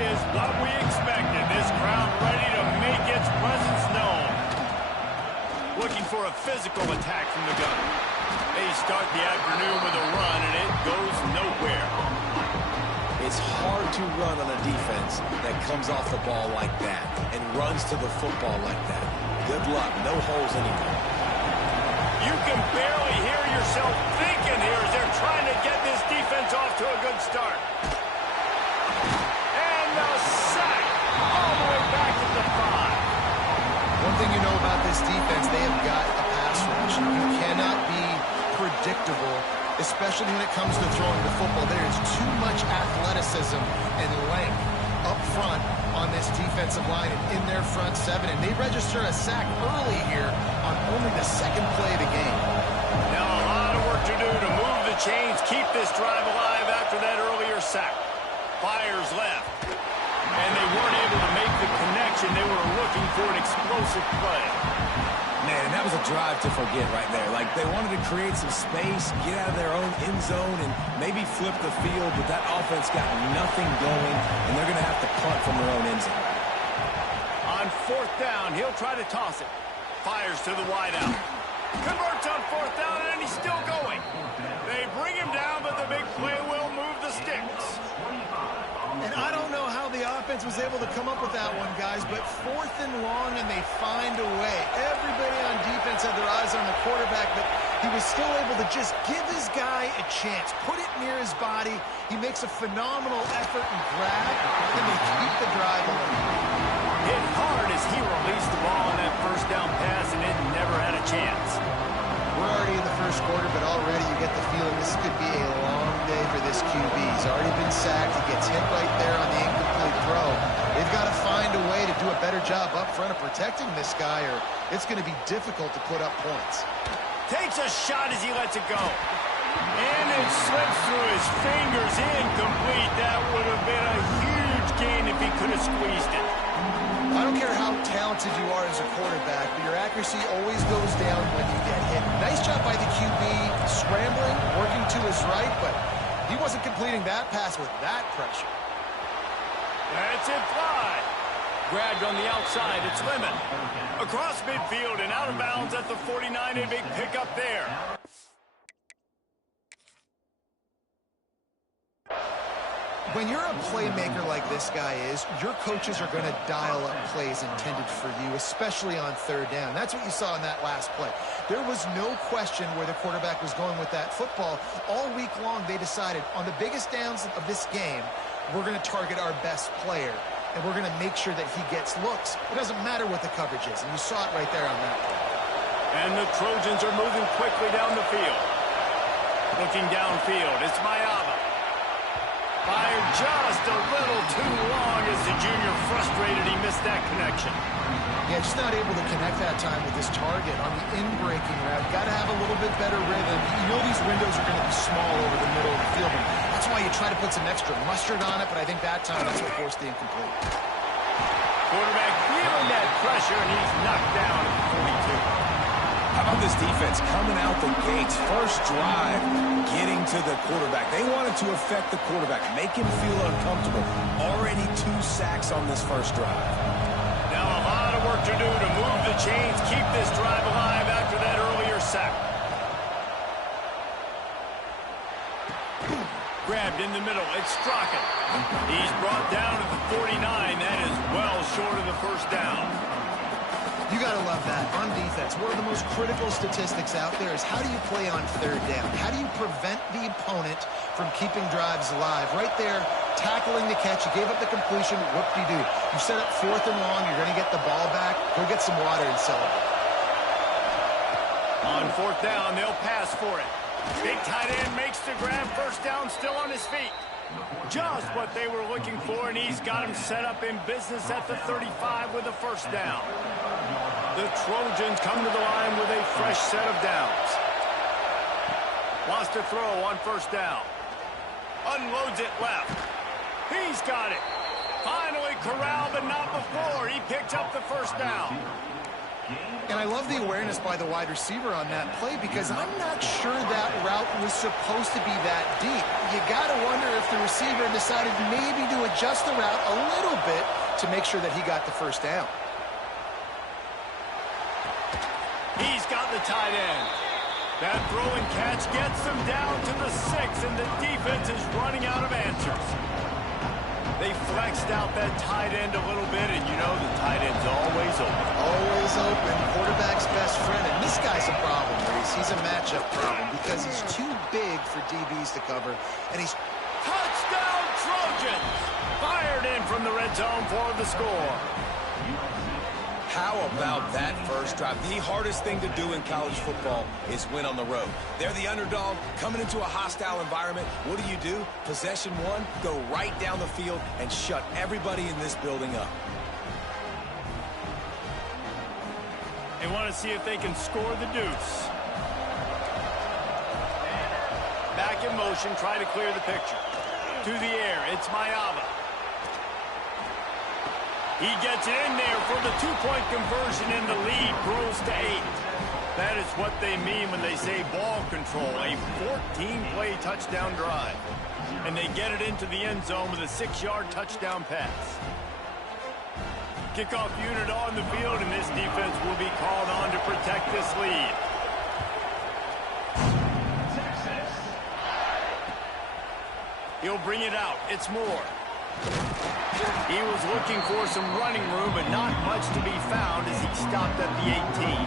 is what we expected. This crowd ready to make its presence known. Looking for a physical attack from the gun. They start the afternoon with a run, and it goes nowhere. It's hard to run on a defense that comes off the ball like that and runs to the football like that. Good luck. No holes anywhere. You can barely hear yourself thinking here as they're trying to get this defense off to a good start. And the sack all the way back to the 5. One thing you know about this defense, they have got a pass rush. You cannot be predictable, especially when it comes to throwing the football. There is too much athleticism and length up front on this defensive line and in their front seven. And they register a sack early here on only the second play of the game. Now a lot of work to do to move the chains, keep this drive alive after that earlier sack. Fires left. And they weren't able to make the connection. They were looking for an explosive play. Man, that was a drive to forget right there. Like, they wanted to create some space, get out of their own end zone, and maybe flip the field, but that offense got nothing going, and they're going to have to punt from their own end zone. On 4th down, he'll try to toss it. Fires to the wideout. Converts on 4th down, and he's still going. They bring him down, but the big play will move the sticks. And I don't know how the offense was able to come up with that one, guys, but 4th and long, and they find a way. Everybody on defense had their eyes on the quarterback, but he was still able to just give his guy a chance, put it near his body. He makes a phenomenal effort and grab, and they keep the drive alive. Hit hard as he released the ball on that 1st down pass, and it never had a chance. We're already in the 1st quarter, but already you get the feeling this could be a long day for this QB. He's already been sacked. He gets hit right there on the incomplete throw. They've got to find a way to do a better job up front of protecting this guy, or it's going to be difficult to put up points. Takes a shot as he lets it go. And it slips through his fingers, incomplete. That would have been a huge gain if he could have squeezed it. I don't care how talented you are as a quarterback, but your accuracy always goes down when you get hit. Nice job by the QB, scrambling, working to his right, but he wasn't completing that pass with that pressure. That's it, fly. Grabbed on the outside, it's Lemon. Across midfield and out of bounds at the 49, a big pickup there. When you're a playmaker like this guy is, your coaches are going to dial up plays intended for you, especially on 3rd down. That's what you saw in that last play. There was no question where the quarterback was going with that football. All week long, they decided on the biggest downs of this game, we're going to target our best player, and we're going to make sure that he gets looks. It doesn't matter what the coverage is, and you saw it right there on that play. And the Trojans are moving quickly down the field. Looking downfield, it's Mayava. Fired just a little too long as the junior frustrated. He missed that connection. Yeah, just not able to connect that time with his target on the in-breaking route. Got to have a little bit better rhythm. You know these windows are going to be small over the middle of the field. And that's why you try to put some extra mustard on it, but I think that time that's what forced the incomplete. Quarterback feeling that pressure, and he's knocked down at the 42. How about this defense coming out the gates, first drive, getting to the quarterback. They wanted to affect the quarterback, make him feel uncomfortable. Already 2 sacks on this first drive. Now a lot of work to do to move the chains, keep this drive alive after that earlier sack. Grabbed in the middle, it's Strachan. He's brought down to the 49. That is well short of the 1st down. You got to love that. On defense, one of the most critical statistics out there is how do you play on 3rd down? How do you prevent the opponent from keeping drives alive? Right there, tackling the catch. You gave up the completion. Whoop-de-doo. You set up 4th and long. You're going to get the ball back. Go get some water and celebrate. On 4th down, they'll pass for it. Big tight end makes the grab. 1st down, still on his feet. Just what they were looking for, and he's got him set up in business at the 35 with the 1st down. The Trojans come to the line with a fresh set of downs. Wants to throw on 1st down. Unloads it left. He's got it. Finally corralled, but not before. He picked up the 1st down. And I love the awareness by the wide receiver on that play because I'm not sure that route was supposed to be that deep. You got to wonder if the receiver decided maybe to adjust the route a little bit to make sure that he got the first down. He's got the tight end. That throw and catch gets them down to the 6, and the defense is running out of answers. They flexed out that tight end a little bit, and you know the tight end's always open. Always open. Quarterback's best friend, and this guy's a problem, Reese. He's a matchup problem because he's too big for DBs to cover, and he's... Touchdown Trojans! Fired in from the red zone for the score. How about that first drive? The hardest thing to do in college football is win on the road. They're the underdog, coming into a hostile environment. What do? Possession one, go right down the field and shut everybody in this building up. They want to see if they can score the deuce. Back in motion, try to clear the picture. To the air, it's Mayava. He gets it in there for the two-point conversion, and the lead grows to 8. That is what they mean when they say ball control, a 14-play touchdown drive. And they get it into the end zone with a 6-yard touchdown pass. Kickoff unit on the field, and this defense will be called on to protect this lead. He'll bring it out. It's Moore. He was looking for some running room, but not much to be found as he stopped at the 18.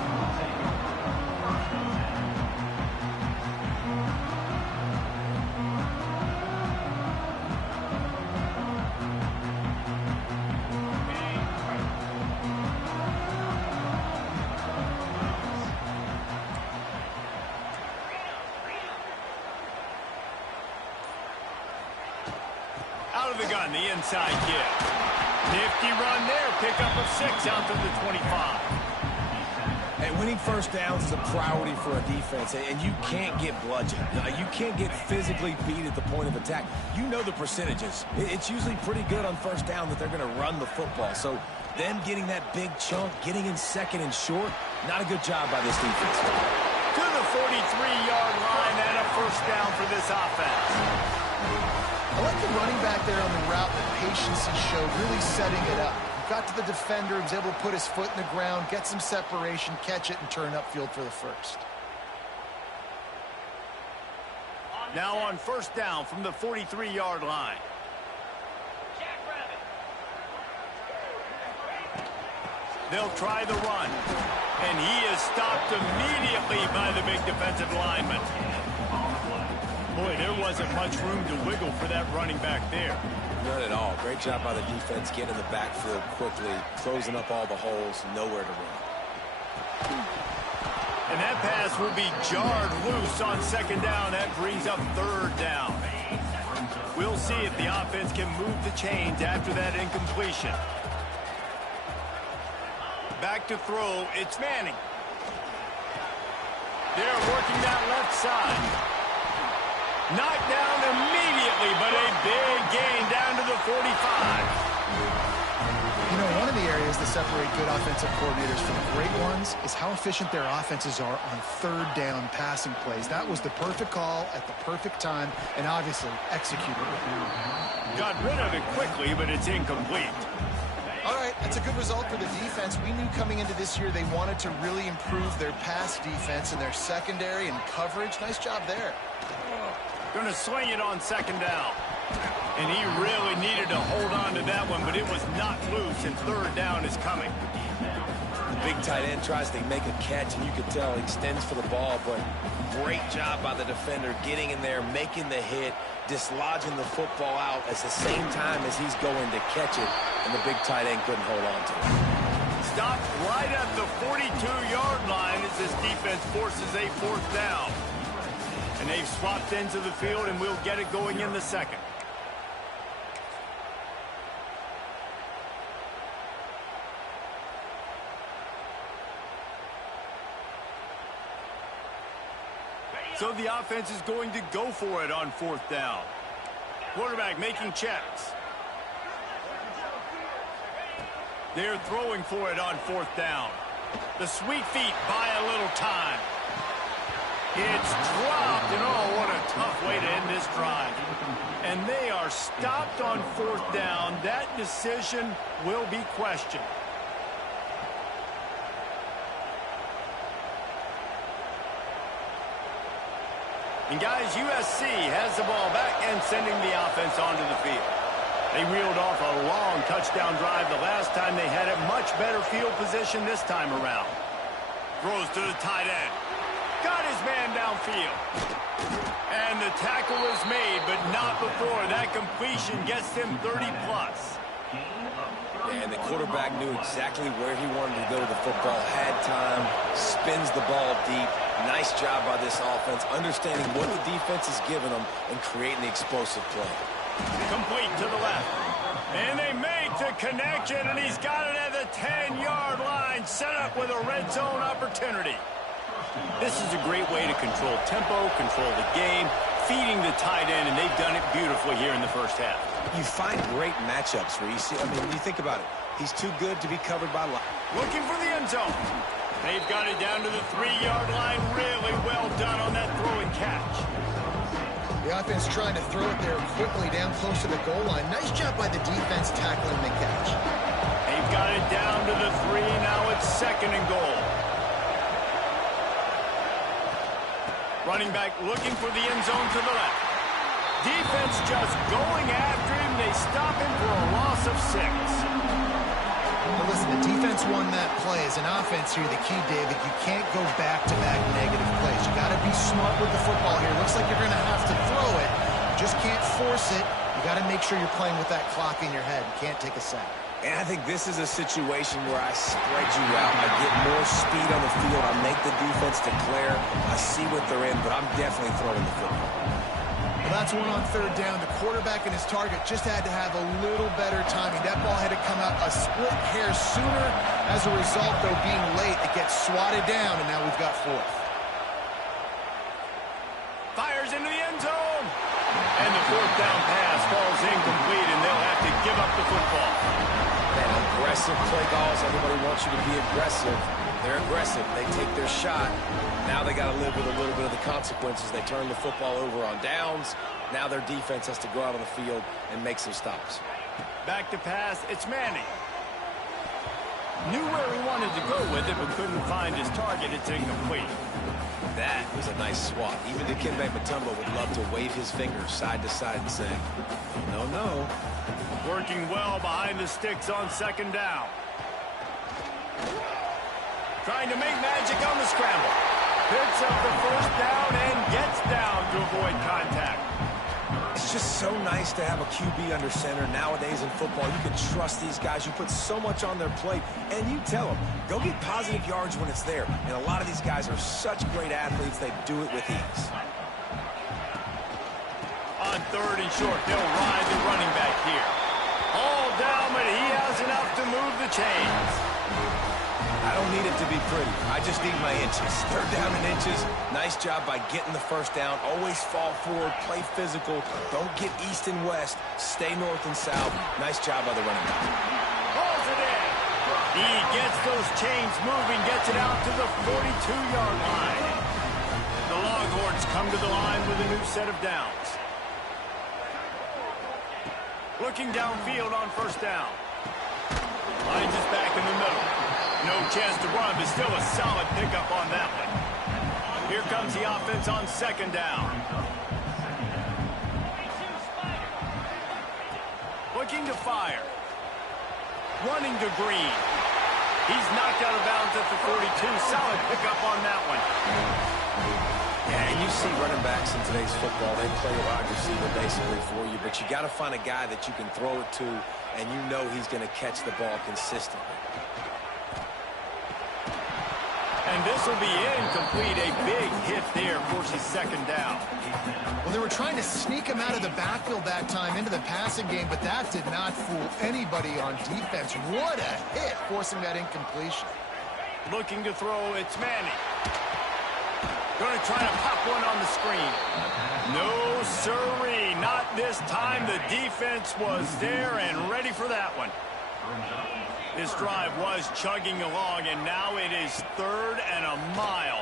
Out of the gun, the inside kick. Nifty run there, pickup of 6 out to the 25. And winning first downs is a priority for a defense, and you can't get bludgeoned. You can't get physically beat at the point of attack. You know the percentages. It's usually pretty good on first down that they're going to run the football. So them getting that big chunk, getting in second and short, not a good job by this defense. To the 43-yard line and a first down for this offense. I like the running back there on the route, the patience he showed, really setting it up. Got to the defender, was able to put his foot in the ground, get some separation, catch it, and turn upfield for the first. Now on first down from the 43-yard line. They'll try the run. And he is stopped immediately by the big defensive lineman. Boy, there wasn't much room to wiggle for that running back there. None at all. Great job by the defense getting in the backfield quickly, closing up all the holes, nowhere to run. And that pass will be jarred loose on second down. That brings up third down. We'll see if the offense can move the chains after that incompletion. Back to throw, it's Manning. They're working that left side. Knocked down immediately, but a big gain down to the 45. You know, one of the areas that separate good offensive coordinators from great ones is how efficient their offenses are on third down passing plays. That was the perfect call at the perfect time, and obviously executed it. Got rid of it quickly, but it's incomplete. All right, that's a good result for the defense. We knew coming into this year they wanted to really improve their pass defense and their secondary and coverage. Nice job there. Going to swing it on second down. And he really needed to hold on to that one, but it was not loose, and third down is coming. Big tight end tries to make a catch, and you can tell he extends for the ball, but great job by the defender getting in there, making the hit, dislodging the football out at the same time as he's going to catch it, and the big tight end couldn't hold on to it. Stopped right at the 42-yard line as this defense forces a fourth down. And they've swapped ends of the field, and we'll get it going in the second. So the offense is going to go for it on fourth down. Quarterback making checks. They're throwing for it on fourth down. The sweet feet buy a little time. It's dropped, and oh, what a tough way to end this drive. And they are stopped on 4th down. That decision will be questioned. And guys, USC has the ball back and sending the offense onto the field. They reeled off a long touchdown drive the last time they had it. Much better field position this time around. Throws to the tight end. Got his man downfield. And the tackle is made, but not before. That completion gets them 30-plus. And the quarterback knew exactly where he wanted to go with the football. Had time, spins the ball deep. Nice job by this offense, understanding what the defense is giving them and creating the explosive play. Complete to the left. And they make the connection, and he's got it at the 10-yard line, set up with a red zone opportunity. This is a great way to control tempo, control the game, feeding the tight end, and they've done it beautifully here in the first half. You find great matchups where you see, you think about it. He's too good to be covered by line. Looking for the end zone. They've got it down to the 3-yard line. Really well done on that throw and catch. The offense trying to throw it there quickly down close to the goal line. Nice job by the defense tackling the catch. They've got it down to the 3. Now it's 2nd and goal. Running back looking for the end zone to the left. Defense just going after him. They stop him for a loss of 6. Well, listen, the defense won that play. As an offense here, the key, David, you can't go back-to-back negative plays. You got to be smart with the football here. Looks like you're going to have to throw it. You just can't force it. You got to make sure you're playing with that clock in your head. You can't take a sack. And I think this is a situation where I spread you out. I get more speed on the field. I make the defense declare. I see what they're in, but I'm definitely throwing the football. Well, that's one on 3rd down. The quarterback and his target just had to have a little better timing. That ball had to come out a split hair sooner. As a result, though, being late, it gets swatted down, and now we've got 4th. Fires into the end zone. And the 4th down pass falls incomplete, and they'll have to give up the football. Man, aggressive play calls. Everybody wants you to be aggressive. They're aggressive. They take their shot. Now they got to live with a little bit of the consequences. They turn the football over on downs. Now their defense has to go out on the field and make some stops. Back to pass. It's Manning. Knew where he wanted to go with it, but couldn't find his target. It's incomplete. That was a nice swat. Even Dikembe Mutombo would love to wave his fingers side to side and say, no, no. Working well behind the sticks on 2nd down. Trying to make magic on the scramble. Picks up the 1st down and gets down to avoid contact. It's just so nice to have a QB under center. Nowadays in football, you can trust these guys. You put so much on their plate, and you tell them, go get positive yards when it's there. And a lot of these guys are such great athletes, they do it with ease. On 3rd and short, they'll ride the running back here. All down, but he has enough to move the chains. I don't need it to be pretty. I just need my inches. 3rd down and inches. Nice job by getting the 1st down. Always fall forward, play physical. Don't get east and west. Stay north and south. Nice job by the running back. Pulls it in. He gets those chains moving, gets it out to the 42-yard line. The Longhorns come to the line with a new set of downs. Looking downfield on 1st down. Lines is back in the middle. No chance to run, but still a solid pickup on that one. Here comes the offense on 2nd down. Looking to fire. Running to Green. He's knocked out of bounds at the 42. Solid pickup on that one. Yeah, and you see running backs in today's football, they play a wide receiver basically for you, but you got to find a guy that you can throw it to, and you know he's going to catch the ball consistently. And this will be incomplete. A big hit there, forces 2nd down. Well, they were trying to sneak him out of the backfield that time into the passing game, but that did not fool anybody on defense. What a hit, forcing that incompletion. Looking to throw, it's Manning. Going to try to pop one on the screen. No, sirree, not this time. The defense was there and ready for that one. This drive was chugging along, and now it is 3rd and a mile.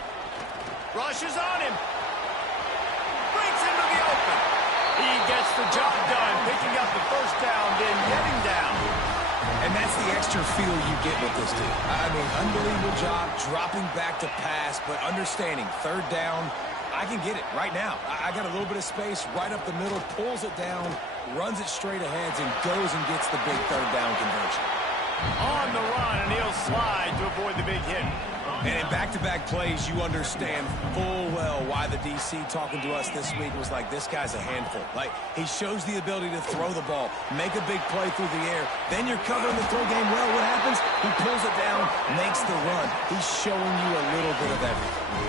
Rushes on him. Breaks into the open. He gets the job done, picking up the first down, then getting down. And that's the extra feel you get with this dude. I mean, unbelievable job dropping back to pass, but understanding 3rd down, I can get it right now. I got a little bit of space right up the middle, pulls it down, runs it straight ahead, and goes and gets the big 3rd down conversion. On the run, and he'll slide to avoid the big hit. And in back-to-back plays, you understand full well why the DC talking to us this week was like, this guy's a handful. Like, he shows the ability to throw the ball, make a big play through the air. Then you're covering the throw game well. What happens? He pulls it down, makes the run. He's showing you a little bit of everything.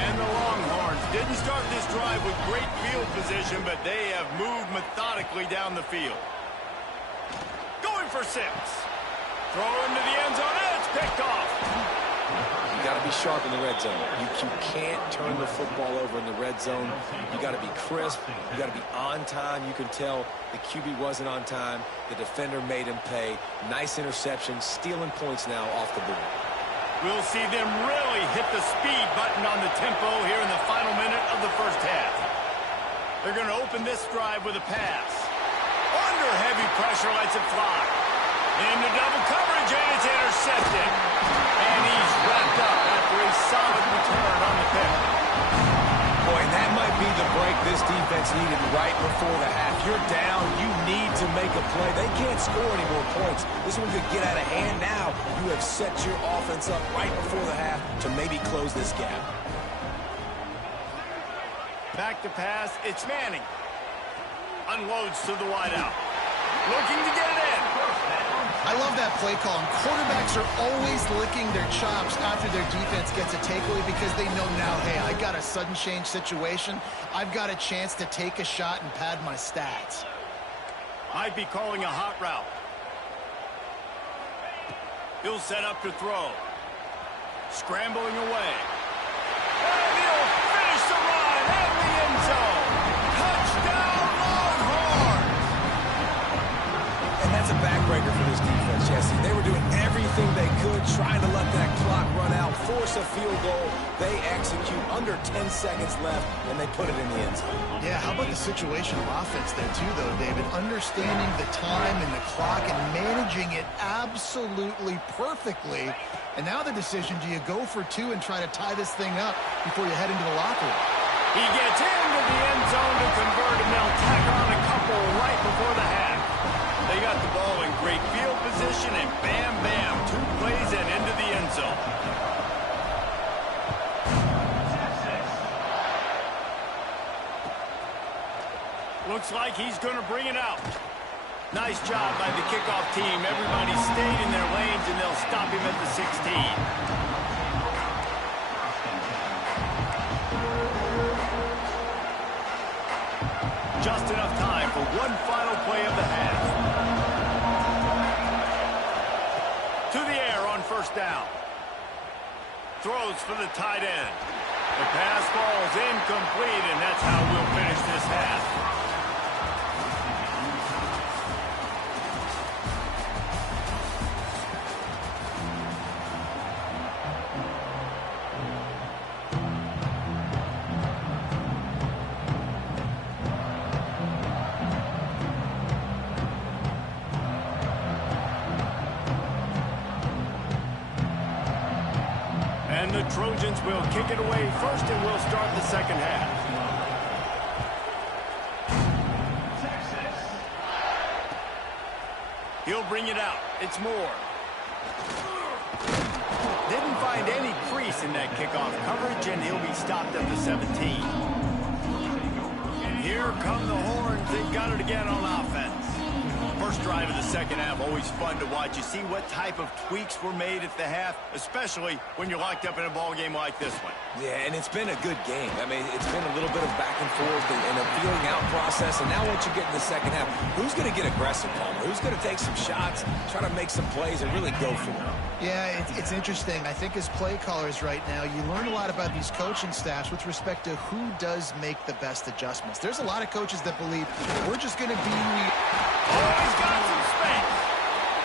And the Longhorns didn't start this drive with great field position, but they have moved methodically down the field. Going for 6. Throw into the end zone, and it's picked off. You got to be sharp in the red zone. You can't turn the football over in the red zone. You got to be crisp. You got to be on time. You can tell the QB wasn't on time. The defender made him pay. Nice interception, stealing points now off the board. We'll see them really hit the speed button on the tempo here in the final minute of the first half. They're going to open this drive with a pass. Under heavy pressure, lets it fly. Into double coverage, and it's intercepted. And he's wrapped up after a solid return on the pick. Boy, and that might be the break this defense needed right before the half. You're down. You need to make a play. They can't score any more points. This one could get out of hand now. You have set your offense up right before the half to maybe close this gap. Back to pass. It's Manning. Unloads to the wideout. Looking to get it in. I love that play call. And quarterbacks are always licking their chops after their defense gets a takeaway because they know now, hey, I got a sudden change situation. I've got a chance to take a shot and pad my stats. Might be calling a hot route. He'll set up to throw. Scrambling away. And he'll finish the run at the end zone. Touchdown, Longhorns! And that's a backbreaker for this defense, Jesse. They were doing everything they could, trying to let that clock run out, force a field goal. They execute under 10 seconds left, and they put it in the end zone. Yeah, how about the situational offense there too, though, David? Understanding the time and the clock and managing it absolutely perfectly. And now the decision, do you go for 2 and try to tie this thing up before you head into the locker room? He gets into the end zone to convert, and they'll tack on a couple right before the half. They got the ball in great field position, and bam, bam, 2 plays and into the end zone. Looks like he's going to bring it out. Nice job by the kickoff team. Everybody stayed in their lanes, and they'll stop him at the 16. Just enough time for one final play of the half. To the air on first down. Throws for the tight end. The pass falls incomplete, and that's how we'll finish this half. And the Trojans will kick it away first, and we'll start the second half. He'll bring it out. It's Moore. Didn't find any crease in that kickoff coverage, and he'll be stopped at the 17. And here come the Horns. They've got it again on offense. First drive of the second half, always fun to watch. You see what type of tweaks were made at the half, especially when you're locked up in a ball game like this one. Yeah, and it's been a good game. I mean, it's been a little bit of back and forth and a feeling out process. And now once you get in the second half, who's going to get aggressive, Palmer? Who's going to take some shots, try to make some plays, and really go for it? Yeah, it's interesting. I think as play callers right now, you learn a lot about these coaching staffs with respect to who does make the best adjustments. There's a lot of coaches that believe we're just going to be... Oh, he's got some space.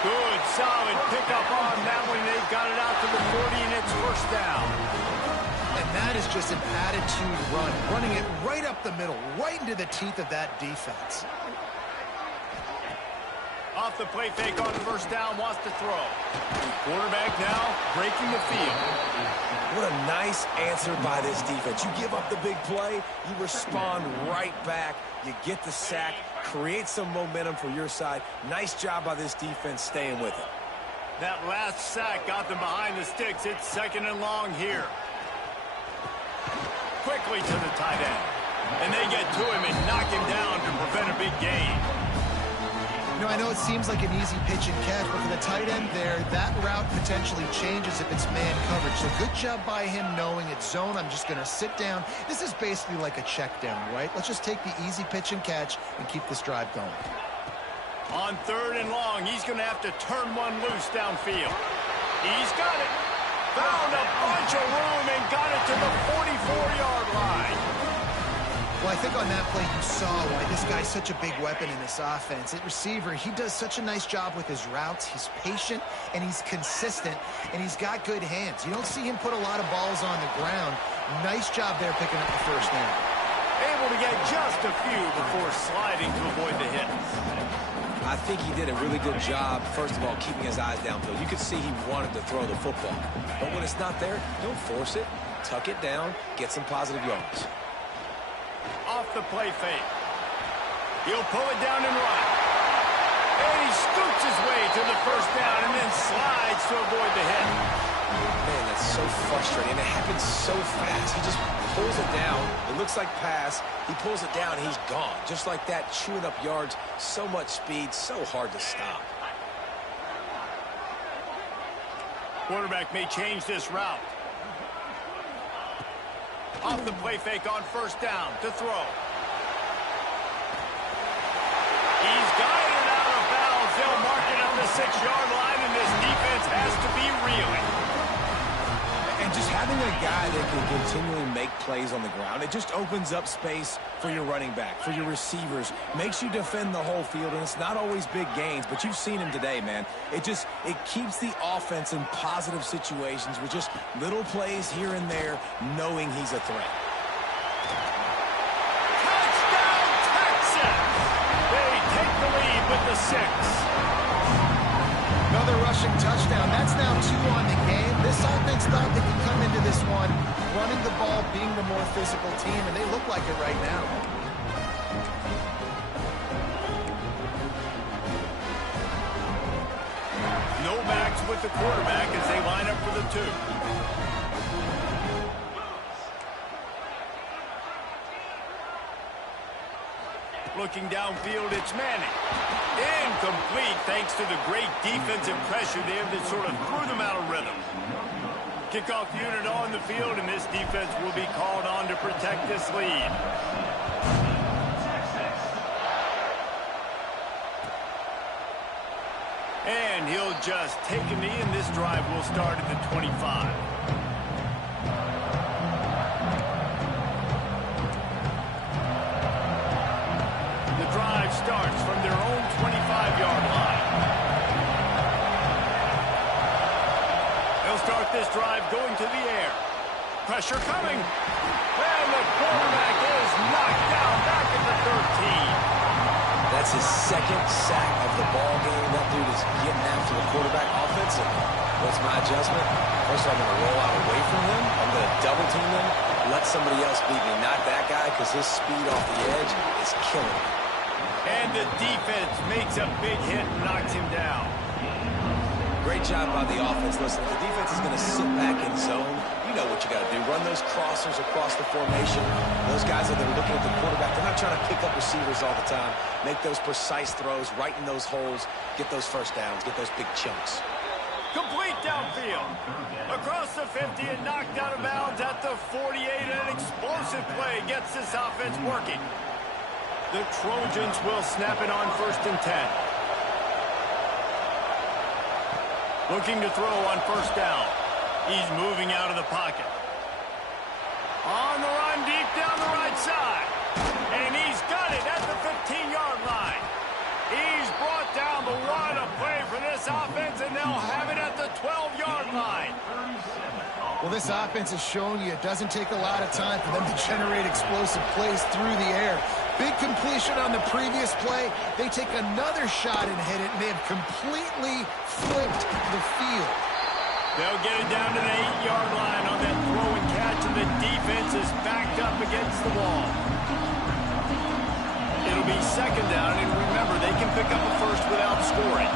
Good that is just an attitude run, running it right up the middle, right into the teeth of that defense. Off the play fake on first down, wants to throw. Quarterback now breaking the field. What a nice answer by this defense. You give up the big play, you respond right back, you get the sack, create some momentum for your side. Nice job by this defense staying with it. That last sack got them behind the sticks. It's 2nd and long here. Quickly to the tight end. And they get to him and knock him down to prevent a big gain. You know, I know it seems like an easy pitch and catch, but for the tight end there, that route potentially changes if it's man coverage. So good job by him knowing it's zone. I'm just going to sit down. This is basically like a check down, right? Let's just take the easy pitch and catch and keep this drive going. On 3rd and long, he's going to have to turn one loose downfield. He's got it. Found a bunch of room and got it to the 44-yard line. Well, I think on that play you saw why this guy's such a big weapon in this offense. At receiver, he does such a nice job with his routes. He's patient, and he's consistent, and he's got good hands. You don't see him put a lot of balls on the ground. Nice job there picking up the first down. Able to get just a few before sliding to avoid the hit. I think he did a really good job, first of all, keeping his eyes downfield. You could see he wanted to throw the football. But when it's not there, don't force it. Tuck it down, get some positive yards. Off the play fake. He'll pull it down and run. And he scoots his way to the first down and then slides to avoid the hit. Man, that's so frustrating. And it happens so fast. He just pulls it down. It looks like pass. He pulls it down, and he's gone. Just like that, chewing up yards. So much speed, so hard to stop. Quarterback may change this route. Off the play fake on first down to throw. He's got it out of bounds. They'll mark it at the 6-yard line, and this defense has to be reeling. And just having a guy that can continually make plays on the ground, it just opens up space for your running back, for your receivers, makes you defend the whole field, and it's not always big gains, but you've seen him today, man. It keeps the offense in positive situations with just little plays here and there, knowing he's a threat. Touchdown, Texas! They take the lead with the 6. Another rushing touchdown. That's now 2 on the game. This offense thought they could come into this one running the ball, being the more physical team, and they look like it right now. No backs with the quarterback as they line up for the 2. Looking downfield, it's Manning. Incomplete thanks to the great defensive pressure there that sort of threw them out of rhythm. Kickoff unit on the field, and this defense will be called on to protect this lead. And he'll just take a knee, and this drive will start at the 25. The drive starts from their own 25-yard line. They'll start this drive going to the air. Pressure coming. And the quarterback is knocked down back at the 13. That's his 2nd sack of the ball game. That dude is getting after the quarterback offensive. What's my adjustment? First, I'm going to roll out away from him. I'm going to double team him. Let somebody else beat me. Not that guy, because his speed off the edge is killing him. And the defense makes a big hit and knocks him down. Great job by the offense. Listen, if the defense is going to sit back in zone, you know what you got to do. Run those crossers across the formation. Those guys that are looking at the quarterback, they're not trying to pick up receivers all the time. Make those precise throws right in those holes. Get those first downs. Get those big chunks. Complete downfield. Across the 50 and knocked out of bounds at the 48. An explosive play gets this offense working. The Trojans will snap it on 1st and 10. Looking to throw on first down. He's moving out of the pocket. On the run deep down the right side. And he's got it at the 15-yard line. He's brought down, but what a play for this offense, and they'll have it at the 12-yard line. Well, this offense has shown you it doesn't take a lot of time for them to generate explosive plays through the air. Big completion on the previous play. They take another shot and hit it, and they have completely flipped the field. They'll get it down to the 8-yard line on that throw and catch, and the defense is backed up against the wall. It'll be second down, and remember, they can pick up a first without scoring.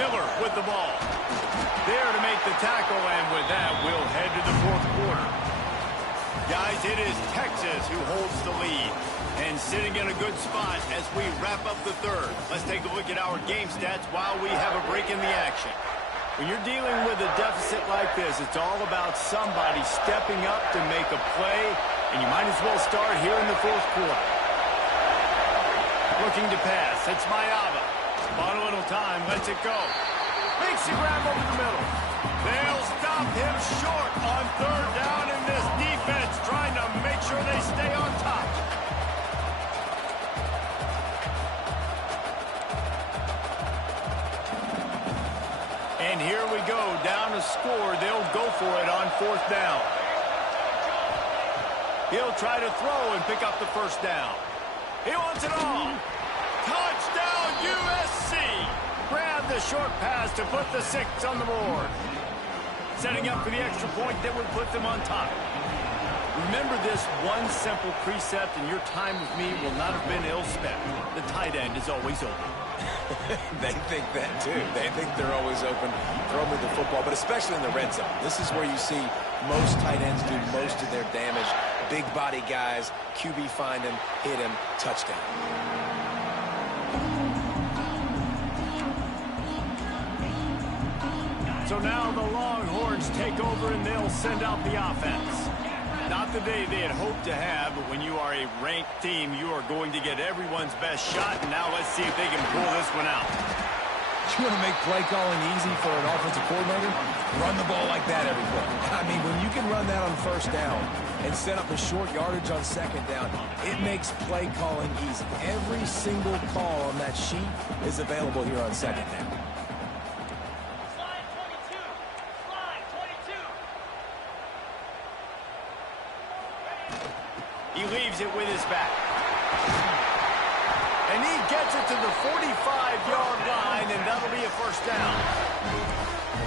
Miller with the ball. There to make the tackle, and with that, we'll head to the fourth quarter. Guys, it is Texas who holds the lead and sitting in a good spot as we wrap up the third. Let's take a look at our game stats while we have a break in the action. When you're dealing with a deficit like this, it's all about somebody stepping up to make a play, and you might as well start here in the fourth quarter. Looking to pass. It's Mayava. On a little time, lets it go. Makes the grab over the middle. They'll stop him short on third down, and this defense trying to make sure they stay on top. And here we go, down to score. They'll go for it on fourth down. He'll try to throw and pick up the first down. He wants it all. Touchdown, USC. Grab the short pass to put the 6 on the board. Setting up for the extra point that would put them on top. Remember this one simple precept, and your time with me will not have been ill-spent. The tight end is always open. They think that, too. They think they're always open. Throw me the football, but especially in the red zone. This is where you see most tight ends do most of their damage. Big body guys, QB find him, hit him, touchdown. So now the Longhorns take over and they'll send out the offense. Not the day they had hoped to have, but when you are a ranked team, you are going to get everyone's best shot, and now let's see if they can pull this one out. You want to make play calling easy for an offensive coordinator? Run the ball like that every play. I mean, when you can run that on first down and set up a short yardage on second down, it makes play calling easy. Every single call on that sheet is available here on second down. He leaves it with his back. And he gets it to the 45-yard line, and that'll be a first down.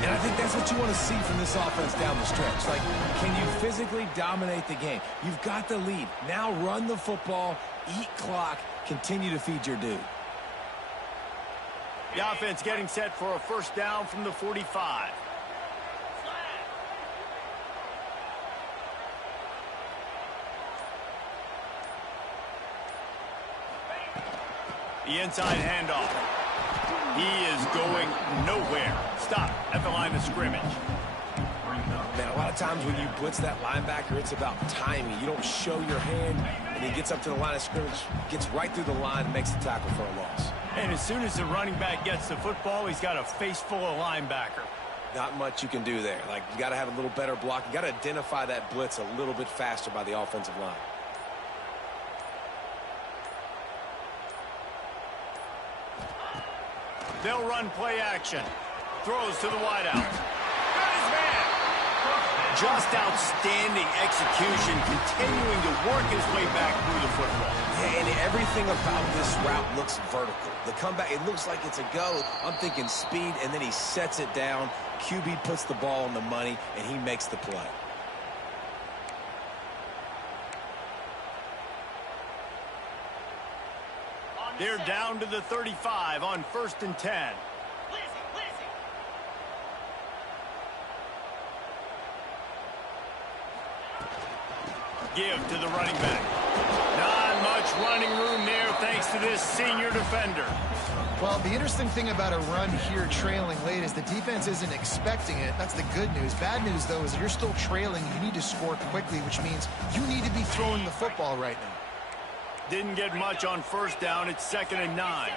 And I think that's what you want to see from this offense down the stretch. Like, can you physically dominate the game? You've got the lead. Now run the football, eat clock, continue to feed your dude. The offense getting set for a first down from the 45. The inside handoff. He is going nowhere. Stop at the line of scrimmage. Man, a lot of times when you blitz that linebacker, it's about timing. You don't show your hand, and he gets up to the line of scrimmage, gets right through the line, and makes the tackle for a loss. And as soon as the running back gets the football, he's got a face full of linebacker. Not much you can do there. Like, you got to have a little better block. You got to identify that blitz a little bit faster by the offensive line. They'll run play action. Throws to the wideout. Got his man. Just outstanding execution, continuing to work his way back through the football. Yeah, and everything about this route looks vertical. The comeback, it looks like it's a go. I'm thinking speed, and then he sets it down. QB puts the ball on the money, and he makes the play. They're down to the 35 on 1st and 10. Give to the running back. Not much running room there thanks to this senior defender. Well, the interesting thing about a run here trailing late is the defense isn't expecting it. That's the good news. Bad news, though, is you're still trailing. You need to score quickly, which means you need to be throwing the football right now. Didn't get much on first down. It's 2nd and 9.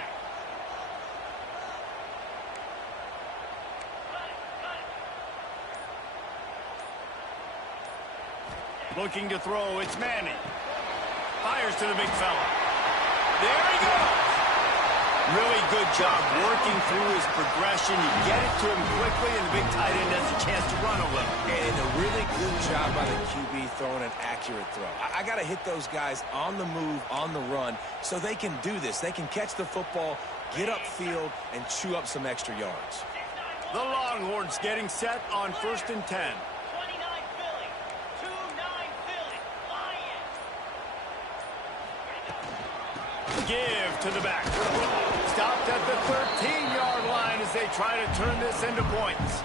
Looking to throw. It's Manning. Fires to the big fella. There he goes. Really good job working through his progression. You get it to him quickly, and the big tight end has a chance to run a little. And a really good job by the QB throwing an accurate throw. I got to hit those guys on the move, on the run, so they can do this. They can catch the football, get upfield, and chew up some extra yards. The Longhorns getting set on 1st and 10. Give to the back. Stopped at the 13-yard line as they try to turn this into points.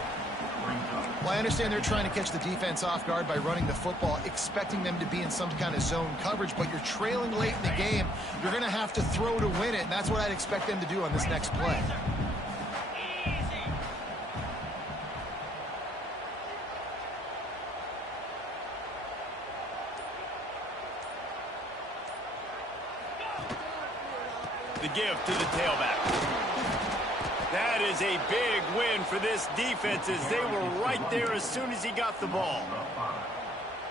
Well, I understand they're trying to catch the defense off guard by running the football, expecting them to be in some kind of zone coverage, but you're trailing late in the game. You're going to have to throw to win it, and that's what I'd expect them to do on this next play. The give to the tailback. That is a big win for this defense as they were right there as soon as he got the ball.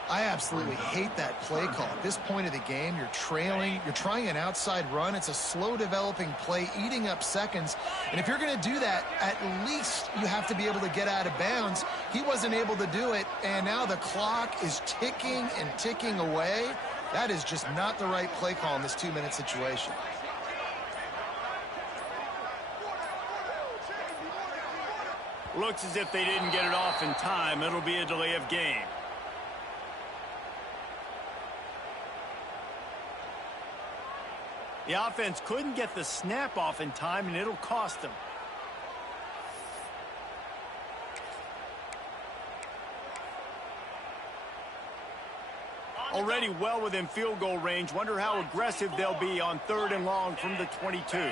I absolutely hate that play call. At this point of the game, you're trailing, you're trying an outside run. It's a slow developing play, eating up seconds. And if you're going to do that, at least you have to be able to get out of bounds. He wasn't able to do it, and now the clock is ticking and ticking away. That is just not the right play call in this 2-minute situation. Looks as if they didn't get it off in time. It'll be a delay of game. The offense couldn't get the snap off in time, and it'll cost them. Already well within field goal range. Wonder how aggressive they'll be on 3rd and long from the 22.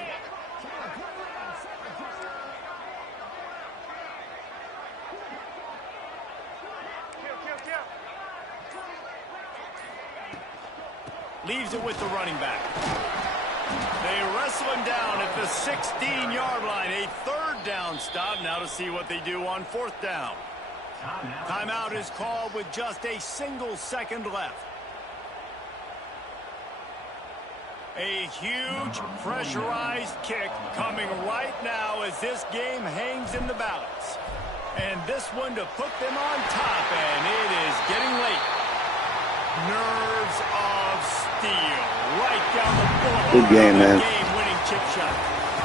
Leaves it with the running back. They wrestle him down at the 16-yard line. A 3rd down stop. Now to see what they do on 4th down. Timeout is called with just a single second left. A huge pressurized kick coming right now as this game hangs in the balance. And this one to put them on top, and it is getting late. Nerves of steel right down the board. Good game, man. Game-winning chip shot.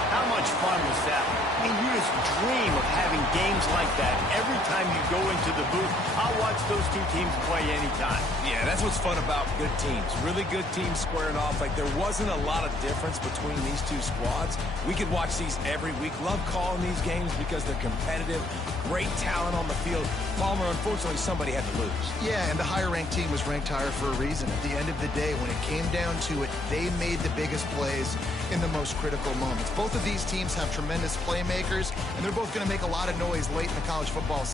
How much fun was that? I mean, you just dream of having games like that every time you go into the booth. I'll watch those two teams play anytime. Yeah, that's what's fun about good teams. Really good teams squaring off. Like, there wasn't a lot of difference between these two squads. We could watch these every week. Love calling these games because they're competitive. Great talent on the field. Palmer, unfortunately, somebody had to lose. Yeah, and the higher-ranked team was ranked higher for a reason. At the end of the day, when it came down to it, they made the biggest plays in the most critical moments. Both of these teams have tremendous playmakers, and they're both going to make a lot of noise late in the college football season.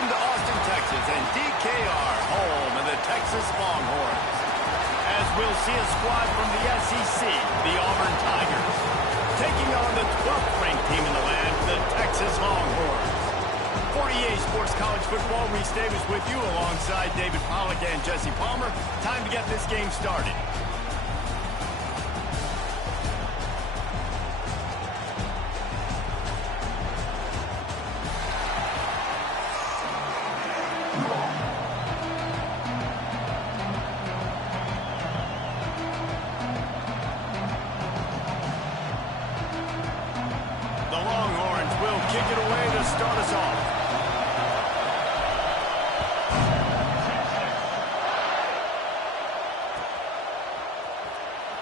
Welcome to Austin, Texas, and DKR, home of the Texas Longhorns. As we'll see a squad from the SEC, the Auburn Tigers, taking on the 12th ranked team in the land, the Texas Longhorns. 48 Sports College Football, Reese Davis with you alongside David Pollack and Jesse Palmer. Time to get this game started. Kick it away to start us off.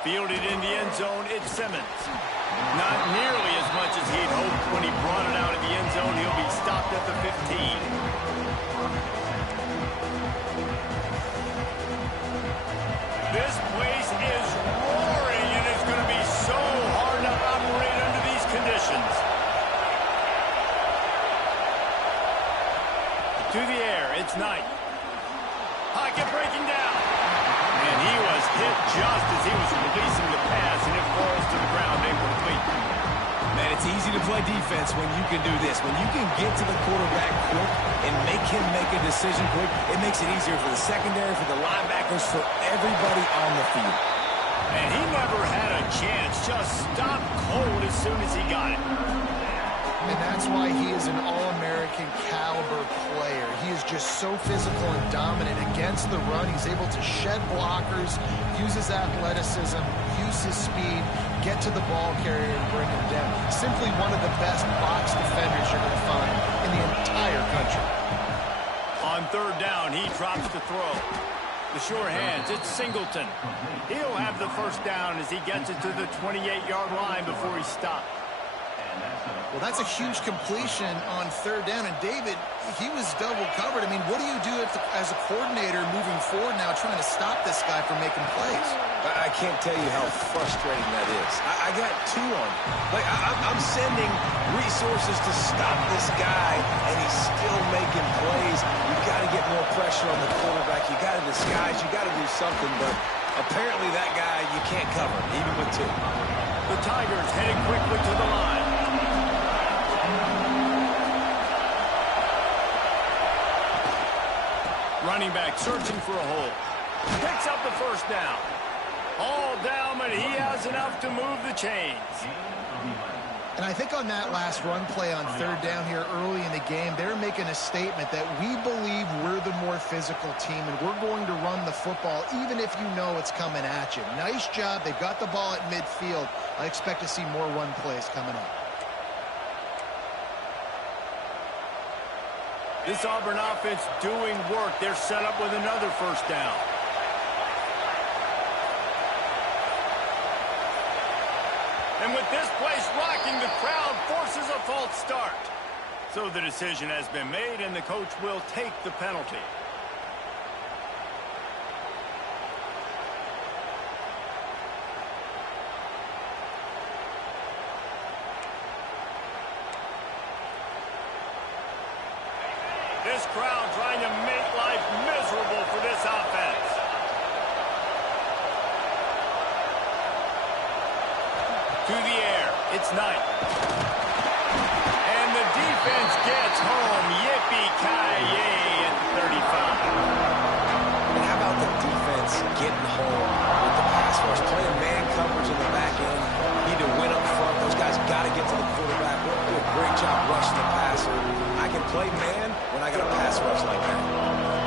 Fielded in the end zone, it's Simmons. Not nearly as much as he'd hoped when he brought it out of the end zone. He'll be stopped at the 15. This place is roaring, and it's going to be so hard to operate under these conditions. To the air, it's Knight. Pocket breaking down. And he was hit just as he was releasing the pass, and it falls to the ground incomplete. Man, it's easy to play defense when you can do this. When you can get to the quarterback quick and make him make a decision quick, it makes it easier for the secondary, for the linebackers, for everybody on the field. And he never had a chance. Just stopped cold as soon as he got it. And that's why he is an All-American caliber player. He is just so physical and dominant against the run. He's able to shed blockers, use his athleticism, use his speed, get to the ball carrier and bring him down. Simply one of the best box defenders you're going to find in the entire country. On third down, he drops to throw. The sure hands, it's Singleton. He'll have the first down as he gets it to the 28-yard line before he stopped. Well, that's a huge completion on third down. And David, he was double covered. I mean, what do you do as a coordinator moving forward now trying to stop this guy from making plays? I can't tell you how frustrating that is. I got two on him. Like, I'm sending resources to stop this guy, and he's still making plays. You've got to get more pressure on the quarterback. You got to disguise. You got to do something. But apparently that guy, you can't cover, even with two. The Tigers heading quickly to the line. Running back searching for a hole. Picks up the first down. All down, but he has enough to move the chains. And I think on that last run play on third down here early in the game, they're making a statement that we believe we're the more physical team and we're going to run the football even if you know it's coming at you. Nice job. They've got the ball at midfield. I expect to see more run plays coming up. This Auburn offense doing work. They're set up with another first down. And with this place rocking, the crowd forces a false start. So the decision has been made, and the coach will take the penalty. This crowd trying to make life miserable for this offense. To the air, it's Knight. And the defense gets home. Yippee-ki-yay at the 35. And how about the defense getting home with the pass rush? Playing man coverage in the back end. Need to win up front. Those guys got to get to the quarterback. We'll do a great job rushing the passer. I can play man when I got a pass rush like that.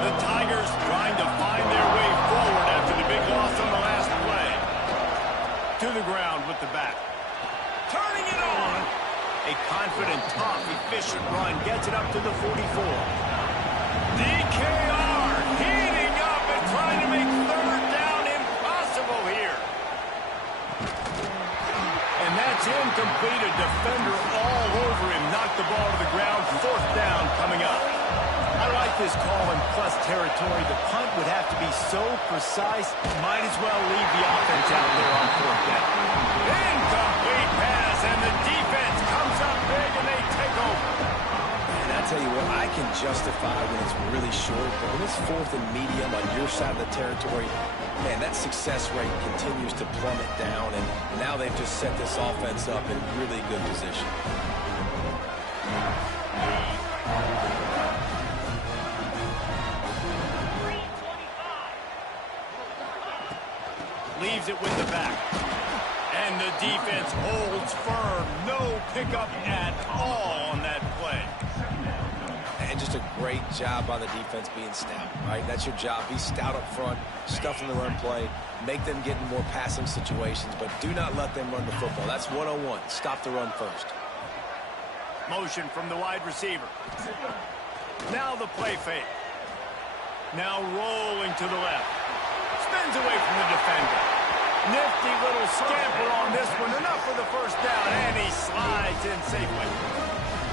The Tigers trying to find their way forward after the big loss on the last play. To the ground with the back. Turning it on. A confident, tough, efficient run gets it up to the 44. DKR heating up and trying to make third down impossible here. And that's incomplete. A defender all over him. Knocked the ball to the ground. Fourth down coming up. I like this call in plus territory. The punt would have to be so precise. Might as well leave the offense out there on fourth down. Incomplete pass, and the defense comes up big, and they take over. And that's tell you what, I can justify when it's really short, but when it's 4th and medium on your side of the territory, man, that success rate continues to plummet down, and now they've just set this offense up in really good position. Leaves it with the back. And the defense holds firm. No pickup at all on that play. And just a great job on the defense being stout, right? That's your job. Be stout up front, stuff in the run play, make them get in more passing situations, but do not let them run the football. That's 101. Stop the run first. Motion from the wide receiver. Now the play fake. Now rolling to the left. Spins away from the defender. Nifty little scamper on this one. Enough for the first down, and he slides in safely.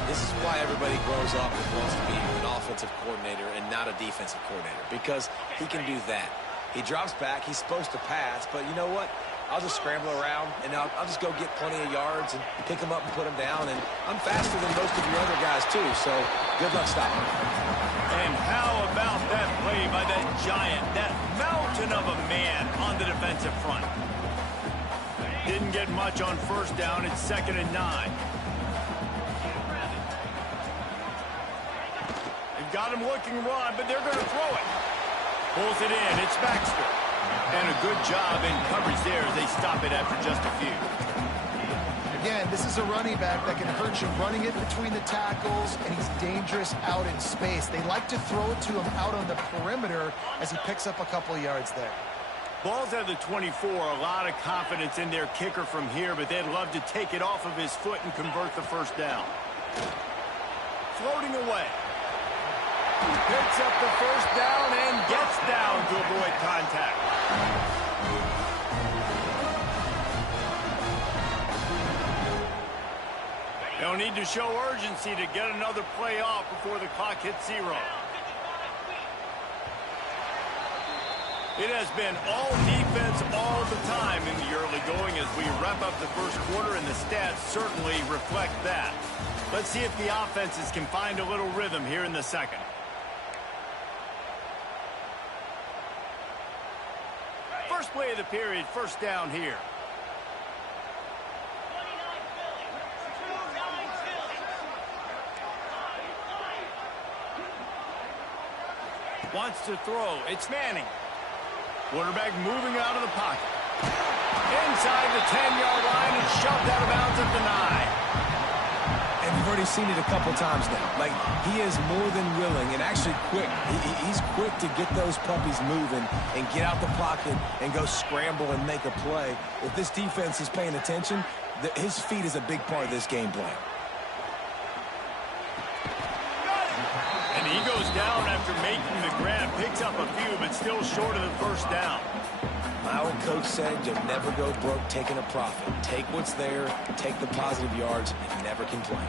This is why everybody grows up and wants to be an offensive coordinator and not a defensive coordinator, because he can do that. He drops back. He's supposed to pass, but you know what? I'll just scramble around, and I'll just go get plenty of yards and pick them up and put them down, and I'm faster than most of your other guys, too, so good luck stopping him. And how about that play by that giant, that mountain of a man on the defensive front? Didn't get much on first down. It's 2nd and 9. They've got him looking run, but they're going to throw it. Pulls it in. It's Baxter. And a good job in coverage there as they stop it after just a few. Again, this is a running back that can hurt you running it between the tackles, and he's dangerous out in space. They like to throw it to him out on the perimeter as he picks up a couple of yards there. Ball's at the 24. A lot of confidence in their kicker from here, but they'd love to take it off of his foot and convert the first down. Floating away. Picks up the first down and gets down to avoid contact. They'll need to show urgency to get another play off before the clock hits 0. It has been all defense all the time in the early going as we wrap up the first quarter, and the stats certainly reflect that. Let's see if the offenses can find a little rhythm here in the second. First play of the period, first down here. Wants to throw. It's Manning. Quarterback moving out of the pocket. Inside the 10-yard line and shoved out of bounds at the 9. And you've already seen it a couple times now. Like, he is more than willing and actually quick. He's quick to get those puppies moving and get out the pocket and go scramble and make a play. If this defense is paying attention, his feet is a big part of this game plan. And he goes down after making the grab. Picks up a few, but still short of the first down. My old coach said you'll never go broke taking a profit. Take what's there, take the positive yards, and never complain.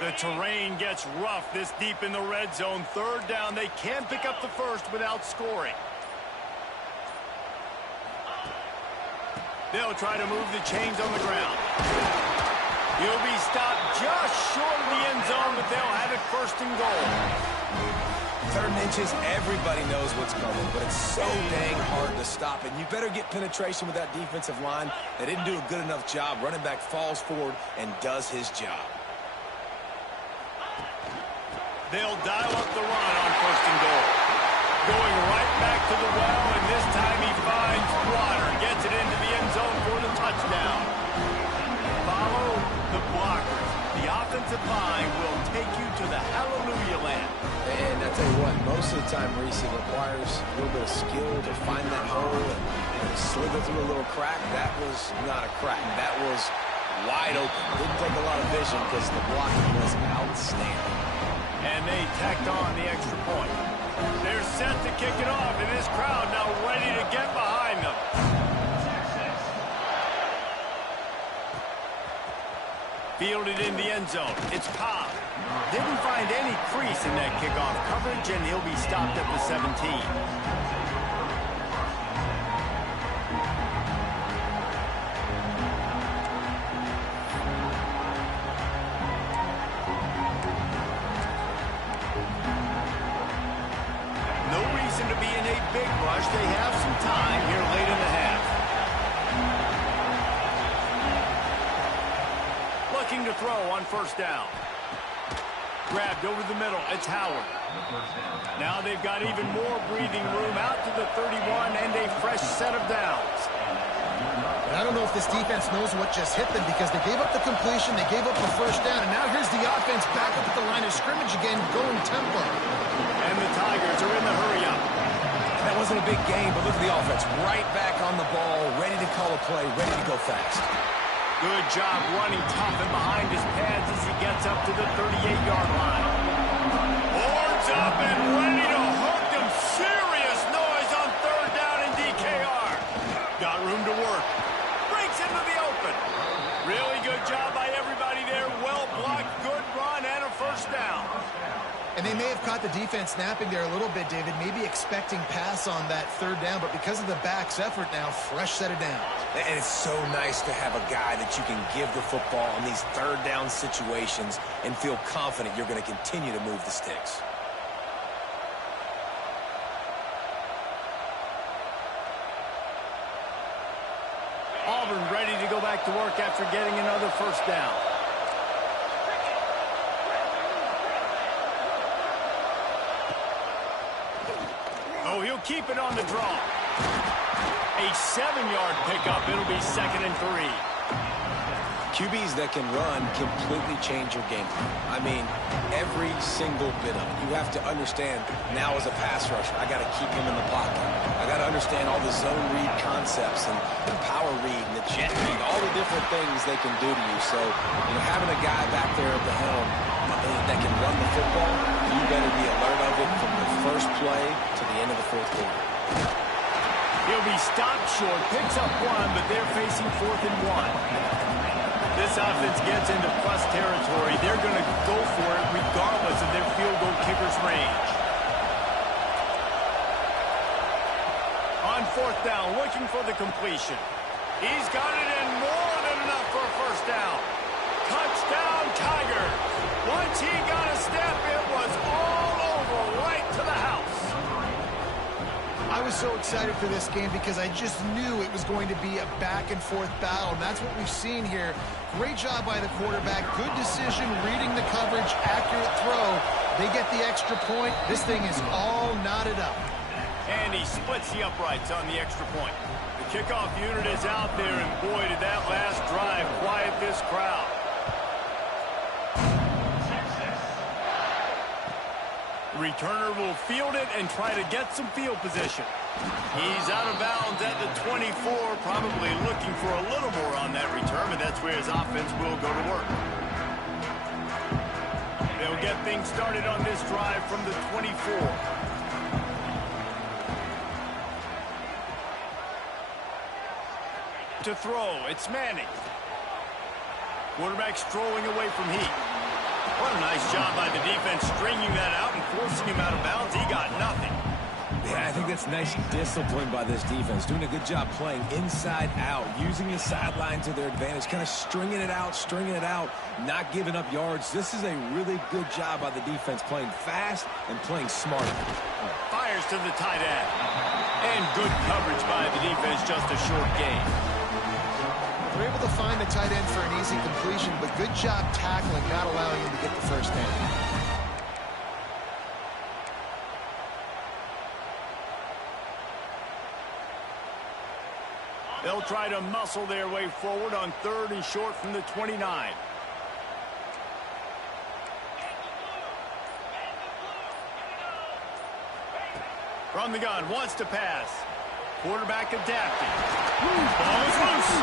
The terrain gets rough this deep in the red zone. Third down. They can pick up the first without scoring. They'll try to move the chains on the ground. He'll be stopped just short of the end zone, but they'll have it first and goal. 3rd and inches, everybody knows what's coming, but it's so dang hard to stop. And you better get penetration with that defensive line. They didn't do a good enough job. Running back falls forward and does his job. They'll dial up the run on first and goal. Going right back to the well, and this time he finds water. Gets it into the end zone for the touchdown. Follow the blockers. The offensive line will take you to the hallelujah land. And I tell you what, most of the time, Reese, it requires a little bit of skill to find that hole and slither through a little crack. That was not a crack. That was wide open. Didn't take a lot of vision because the blocking was outstanding. And they tacked on the extra point. They're set to kick it off, and this crowd now ready to get behind them. Fielded in the end zone. It's Cobb. Didn't find any crease in that kickoff coverage, and he'll be stopped at the 17. a big rush. They have some time here late in the half. Looking to throw on first down. Grabbed over the middle. It's Howard. Now they've got even more breathing room out to the 31 and a fresh set of downs. I don't know if this defense knows what just hit them because they gave up the completion, they gave up the first down, and now here's the offense back up at the line of scrimmage again, going tempo. And the Tigers are in the hurry-up. That wasn't a big game, but look at the offense. Right back on the ball, ready to call a play, ready to go fast. Good job running tough and behind his pads as he gets up to the 38-yard line. Horns up and ready to hook them. Serious noise on third down in DKR. Got room to work. Breaks into the open. Really good job by everybody there. Well blocked, good run, and a first down. And they may have caught the defense napping there a little bit, David, maybe expecting pass on that third down, but because of the back's effort now, fresh set of downs. And it's so nice to have a guy that you can give the football in these third down situations and feel confident you're going to continue to move the sticks. Auburn ready to go back to work after getting another first down. Oh, he'll keep it on the draw. A 7-yard pickup. It'll be 2nd and 3. QBs that can run completely change your game plan. I mean, every single bit of it. You have to understand, now as a pass rusher, I got to keep him in the pocket. I got to understand all the zone read concepts and the power read and the jet read, all the different things they can do to you. So, having a guy back there at the helm that can run the football, you better be alert of it from the first play to the end of the fourth quarter. He'll be stopped short, picks up one, but they're facing 4th and 1. This offense gets into plus territory. They're going to go for it regardless of their field goal kicker's range. On 4th down, looking for the completion. He's got it in more than enough for a first down. Touchdown, Tigers. Once he got a step, it was all over, right to the house. I was so excited for this game because I just knew it was going to be a back-and-forth battle, and that's what we've seen here. Great job by the quarterback, good decision, reading the coverage, accurate throw. They get the extra point. This thing is all knotted up. And he splits the uprights on the extra point. The kickoff unit is out there, and boy, did that last drive quiet this crowd. The returner will field it and try to get some field position. He's out of bounds at the 24, probably looking for a little more on that return, but that's where his offense will go to work. They'll get things started on this drive from the 24. To throw, it's Manning. Quarterback strolling away from heat. What a nice job by the defense stringing that out and forcing him out of bounds. He got nothing. Yeah, I think that's nice discipline by this defense. Doing a good job playing inside out, using the sideline to their advantage, kind of stringing it out, not giving up yards. This is a really good job by the defense, playing fast and playing smart. Fires to the tight end. And good coverage by the defense, just a short gain. They're able to find the tight end for an easy completion, but good job tackling, not allowing him to get the first down. They'll try to muscle their way forward on 3rd and short from the 29. From the gun, wants to pass. Quarterback adapting. Ball is loose.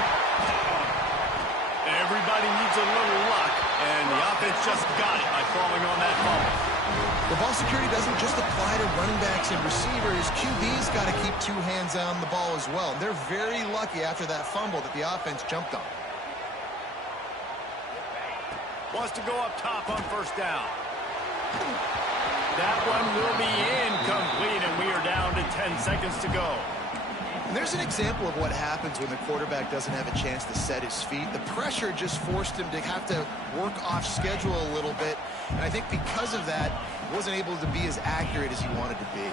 Everybody needs a little luck, and the offense just got it by falling on that fumble. The ball security doesn't just apply to running backs and receivers. QB's got to keep 2 hands on the ball as well. They're very lucky after that fumble that the offense jumped on. Wants to go up top on first down. That one will be incomplete, and we are down to 10 seconds to go. And there's an example of what happens when the quarterback doesn't have a chance to set his feet. The pressure just forced him to have to work off schedule a little bit. And I think because of that, he wasn't able to be as accurate as he wanted to be.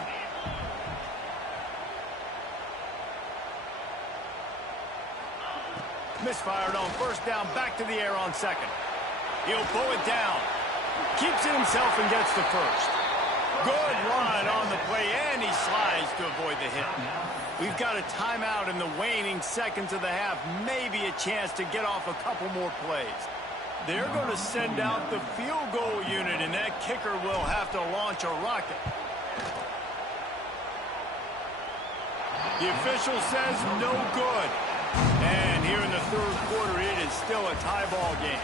misfired on first down, back to the air on second. He'll pull it down. Keeps it himself and gets to first. Good run on the play, and he slides to avoid the hit. We've got a timeout in the waning seconds of the half. Maybe a chance to get off a couple more plays. They're going to send out the field goal unit, and that kicker will have to launch a rocket. The official says no good. And here in the third quarter, it is still a tie ball game.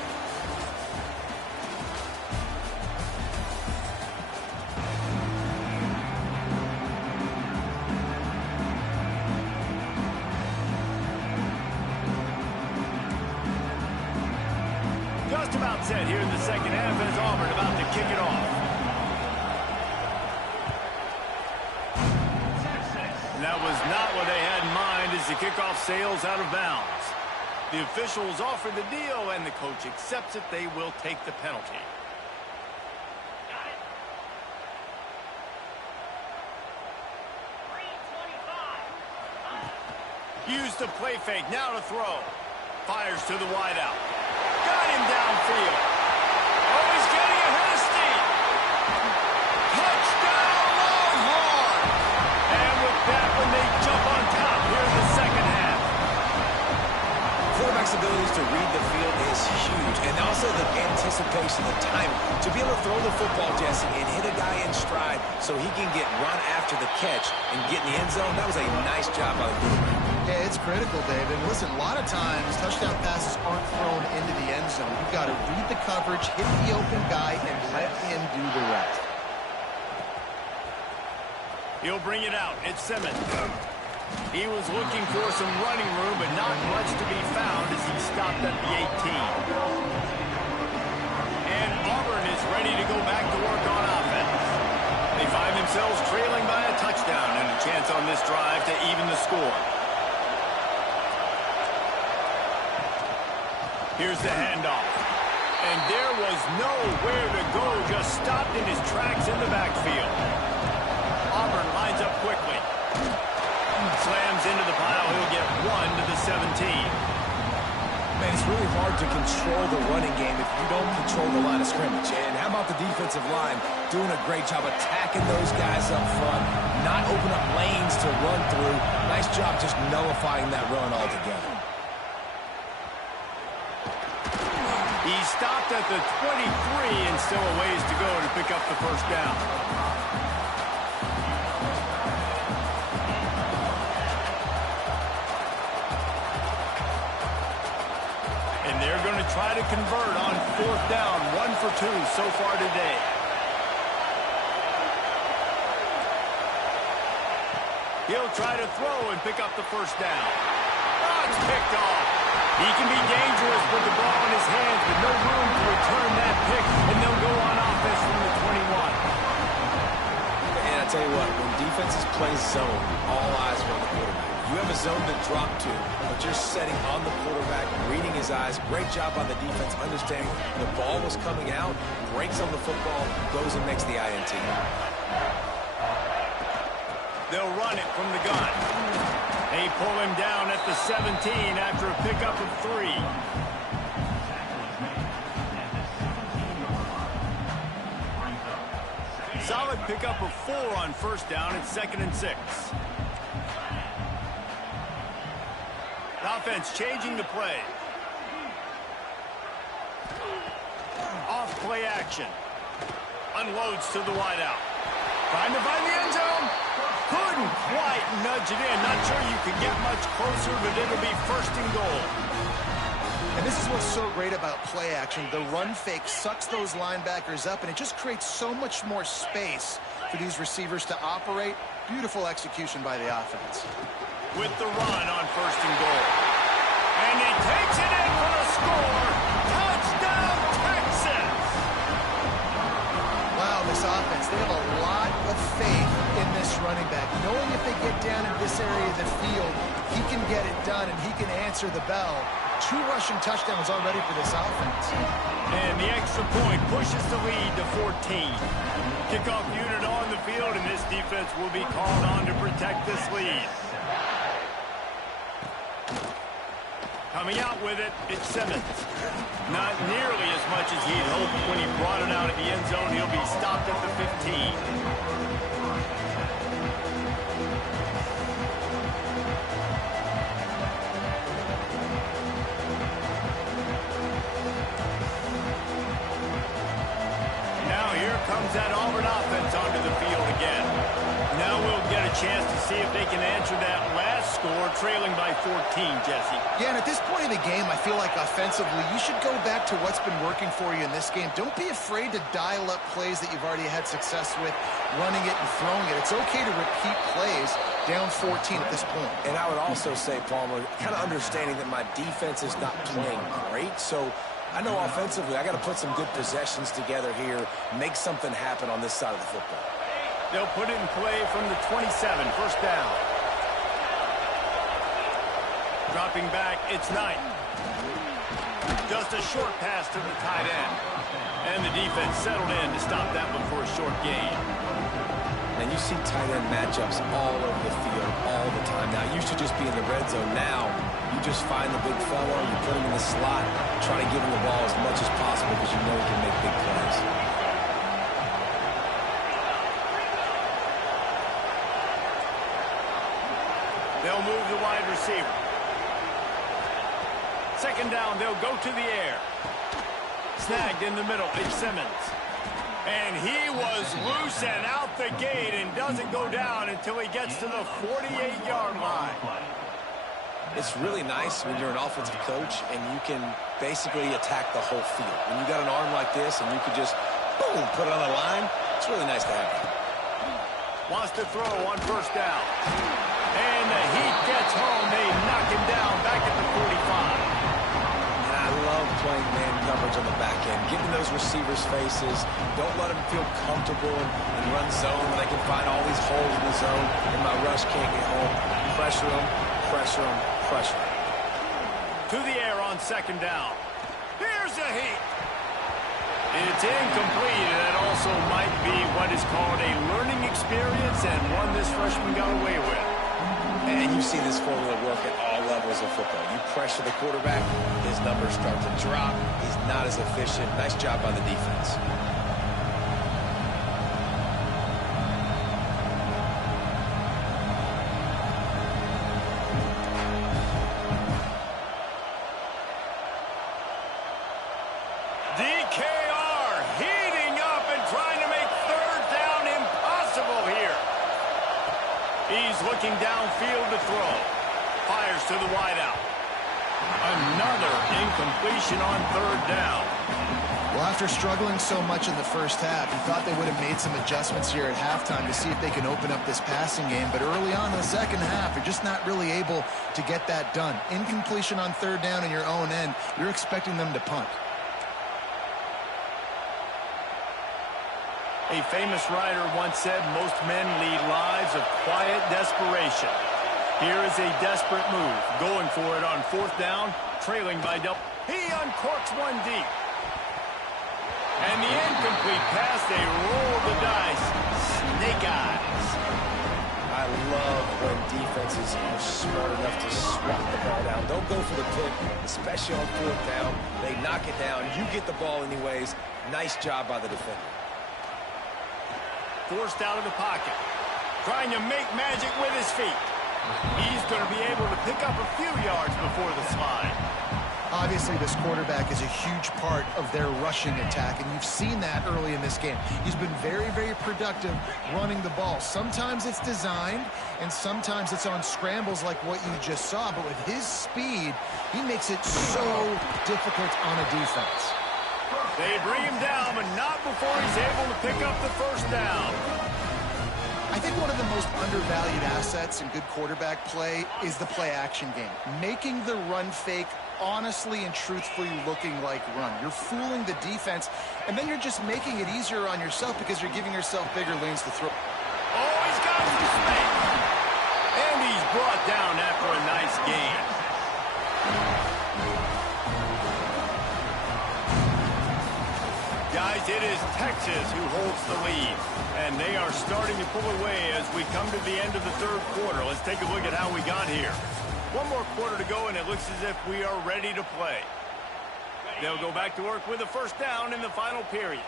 Just about set here in the second half as Auburn about to kick it off. And that was not what they had in mind as the kickoff sails out of bounds. The officials offer the deal, and the coach accepts it. They will take the penalty. Use the play fake, now to throw. Fires to the wideout. Got him downfield. Oh, he's getting ahead of steam. Touchdown, Longhorn! And with that, when they jump on top here in the second half. Quarterback's abilities to read the field is huge, and also the anticipation, the timing. To be able to throw the football, Jesse, and hit a guy in stride so he can get run after the catch and get in the end zone, that was a nice job by the quarterback. Yeah, it's critical, David. Listen, a lot of times touchdown passes aren't thrown into the end zone. You've got to read the coverage, hit the open guy, and let him do the rest. He'll bring it out. It's Simmons. He was looking for some running room, but not much to be found as he stopped at the 18. And Auburn is ready to go back to work on offense. They find themselves trailing by a touchdown and a chance on this drive to even the score. Here's the handoff. And there was nowhere to go, just stopped in his tracks in the backfield. Auburn lines up quickly. Slams into the pile. He'll get 1 to the 17. Man, it's really hard to control the running game if you don't control the line of scrimmage. And how about the defensive line doing a great job attacking those guys up front, not open up lanes to run through. Nice job just nullifying that run altogether. He stopped at the 23 and still a ways to go to pick up the first down. And they're going to try to convert on fourth down. 1 for 2 so far today. He'll try to throw and pick up the first down. Oh, it's picked off. He can be dangerous with the ball in his hands, but no room to return that pick, and they'll go on offense from the 21. And I tell you what, when defenses play zone, all eyes are on the quarterback. You have a zone to drop to, but you're setting on the quarterback, reading his eyes. Great job on the defense, understanding the ball was coming out, breaks on the football, goes and makes the INT. They'll run it from the gun. They pull him down at the 17 after a pickup of 3. Solid pickup of 4 on first down. It's 2nd and 6. Offense changing the play. Off play action. Unloads to the wideout. Trying to find the end zone. Couldn't quite nudge it in. Not sure you could get much closer, but it'll be 1st and goal. And this is what's so great about play action. The run fake sucks those linebackers up, and it just creates so much more space for these receivers to operate. Beautiful execution by the offense. With the run on 1st and goal. And he takes it in for the score. Touchdown, Texas! Wow, this offense, they have a lot of faith in this running back. Knowing if they get down in this area of the field, he can get it done and he can answer the bell. 2 rushing touchdowns already for this offense. And the extra point pushes the lead to 14. Kickoff unit on the field, and this defense will be called on to protect this lead. Coming out with it, it's Simmons. Not nearly as much as he'd hoped when he brought it out of the end zone. He'll be stopped at the 15. Comes that Auburn offense onto the field again. Now we'll get a chance to see if they can answer that last score, trailing by 14, Jesse. Yeah, and at this point of the game, I feel like offensively, you should go back to what's been working for you in this game. Don't be afraid to dial up plays that you've already had success with, running it and throwing it. It's okay to repeat plays down 14 at this point. And I would also say, Palmer, kind of understanding that my defense is not playing great, so I know offensively I got to put some good possessions together here, make something happen on this side of the football. They'll put it in play from the 27, first down. Dropping back, it's Knight. Just a short pass to the tight end. And the defense settled in to stop that one for a short gain. And you see tight end matchups all over the field all the time. Now, it used to just be in the red zone. Now, you just find the big fella, you put him in the slot, try to give him the ball as much as possible because you know he can make big plays. They'll move the wide receiver. Second down, they'll go to the air. Snagged in the middle, it's Simmons. And he was loose and out the gate and doesn't go down until he gets to the 48-yard line. It's really nice when you're an offensive coach and you can basically attack the whole field. When you got an arm like this and you can just, boom, put it on the line, it's really nice to have that. Wants to throw on first down. And the heat gets home. They knock him down back at the 45. I love playing man coverage on the back end, getting those receivers' faces. Don't let them feel comfortable and run zone when they can find all these holes in the zone and my rush can't get home. Pressure them, pressure them, pressure them. To the air on second down. Here's the heat. It's incomplete, and that also might be what is called a learning experience and one this freshman got away with. And you see this formula work at all levels of football. You pressure the quarterback, his numbers start to drop. He's not as efficient. Nice job by the defense. DKR heating up and trying to make third down impossible here. He's looking downfield to throw. Fires to the wideout. Another incompletion on third down. Well, after struggling so much in the first half, you thought they would have made some adjustments here at halftime to see if they can open up this passing game. But early on in the second half, you're just not really able to get that done. Incompletion on third down in your own end, you're expecting them to punt. A famous writer once said, most men lead lives of quiet desperation. Here is a desperate move, going for it on fourth down, trailing by double. He uncorks one deep. And the incomplete pass, they roll the dice. Snake eyes. I love when defenses are smart enough to swat the ball down. Don't go for the pick, especially on fourth down. They knock it down. You get the ball anyways. Nice job by the defender. Forced out of the pocket. Trying to make magic with his feet. He's going to be able to pick up a few yards before the slide. Obviously, this quarterback is a huge part of their rushing attack, and you've seen that early in this game. He's been very, very productive running the ball. Sometimes it's designed, and sometimes it's on scrambles like what you just saw. But with his speed, he makes it so difficult on a defense. They bring him down, but not before he's able to pick up the first down. I think one of the most undervalued assets in good quarterback play is the play-action game. Making the run fake honestly and truthfully looking like run. You're fooling the defense, and then you're just making it easier on yourself because you're giving yourself bigger lanes to throw. Oh, he's got some space. And he's brought down after a nice gain. Guys, it is Texas who holds the lead, and they are starting to pull away as we come to the end of the third quarter. Let's take a look at how we got here. One more quarter to go, and it looks as if we are ready to play. They'll go back to work with a first down in the final period.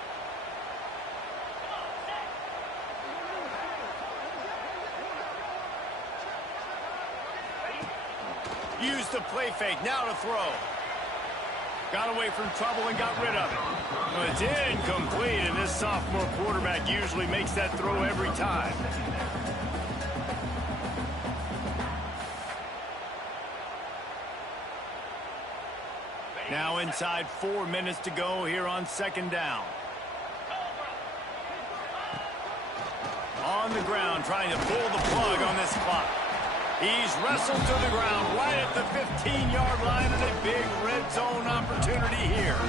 Use the play fake, now to throw. Got away from trouble and got rid of it. Well, it's incomplete, and this sophomore quarterback usually makes that throw every time. Now inside 4 minutes to go here on second down. On the ground, trying to pull the plug on this clock. He's wrestled to the ground right at the 15-yard line, and a big red zone opportunity here.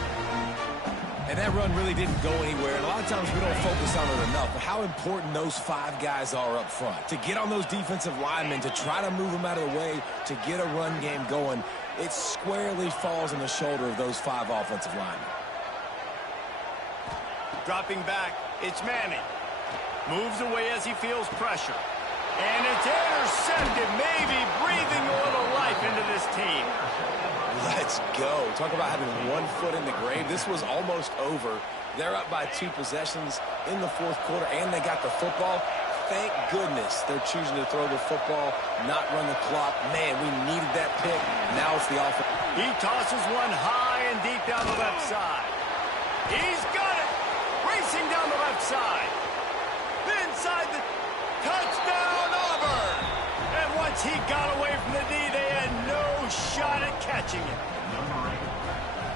And that run really didn't go anywhere. And a lot of times we don't focus on it enough, but how important those 5 guys are up front. To get on those defensive linemen, to try to move them out of the way, to get a run game going, it squarely falls on the shoulder of those 5 offensive linemen. Dropping back, it's Manning. Moves away as he feels pressure. And it's intercepted, maybe breathing a little life into this team. Let's go. Talk about having one foot in the grave. This was almost over. They're up by 2 possessions in the fourth quarter, and they got the football. Thank goodness they're choosing to throw the football, not run the clock. Man, we needed that pick. Now it's the offense. He tosses one high and deep down the left side. He's got it. Racing down the left side. Inside the touchdown, Auburn. And once he got away from the D, they had no shot at catching it.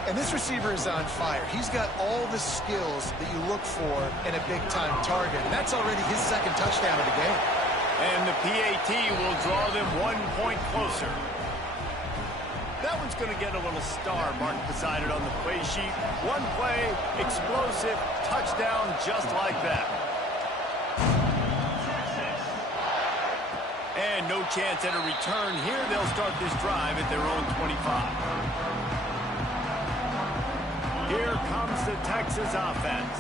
And this receiver is on fire. He's got all the skills that you look for in a big-time target. And that's already his second touchdown of the game. And the PAT will draw them 1 point closer. That one's going to get a little star mark beside it on the play sheet. One play, explosive, touchdown just like that. And no chance at a return here. They'll start this drive at their own 25. Here comes the Texas offense.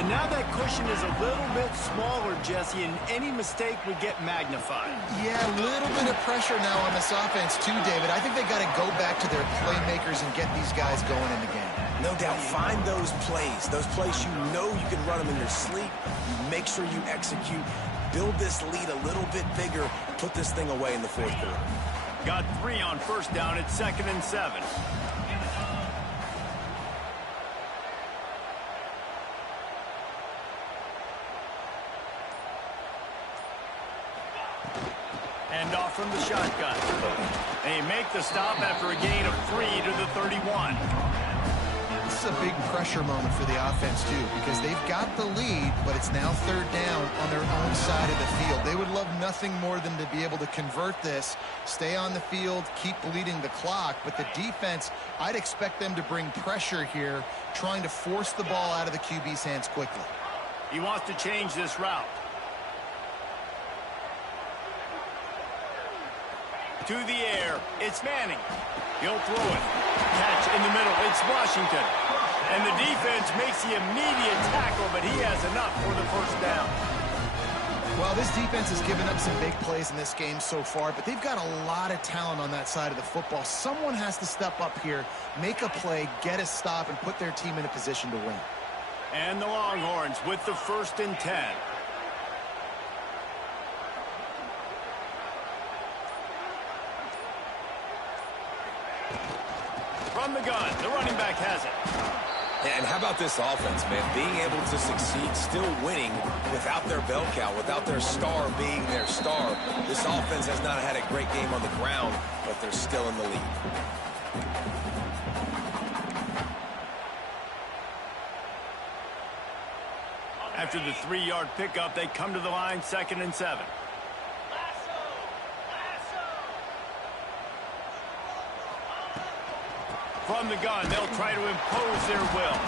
And now that cushion is a little bit smaller, Jesse, and any mistake would get magnified. Yeah, a little bit of pressure now on this offense too, David. I think they got to go back to their playmakers and get these guys going in the game. No doubt, find those plays you know you can run them in your sleep. You make sure you execute. Build this lead a little bit bigger. Put this thing away in the fourth quarter. Got 3 on first down at 2nd and 7. Hand off from the shotgun. They make the stop after a gain of 3 to the 31. This is a big pressure moment for the offense, too, because they've got the lead, but it's now 3rd down on their own side of the field. They would love nothing more than to be able to convert this, stay on the field, keep bleeding the clock. But the defense, I'd expect them to bring pressure here, trying to force the ball out of the QB's hands quickly. He wants to change this route. To the air, it's Manning. He'll throw it. Catch in the middle, it's Washington. And the defense makes the immediate tackle, but he has enough for the first down. Well, this defense has given up some big plays in this game so far, but they've got a lot of talent on that side of the football. Someone has to step up here, make a play, get a stop, and put their team in a position to win. And the Longhorns with the 1st and 10. From the gun, the running back has it. And how about this offense, man? Being able to succeed, still winning without their bell cow, without their star being their star. This offense has not had a great game on the ground, but they're still in the lead. After the 3-yard pickup, they come to the line, 2nd and 7. From the gun, they'll try to impose their will.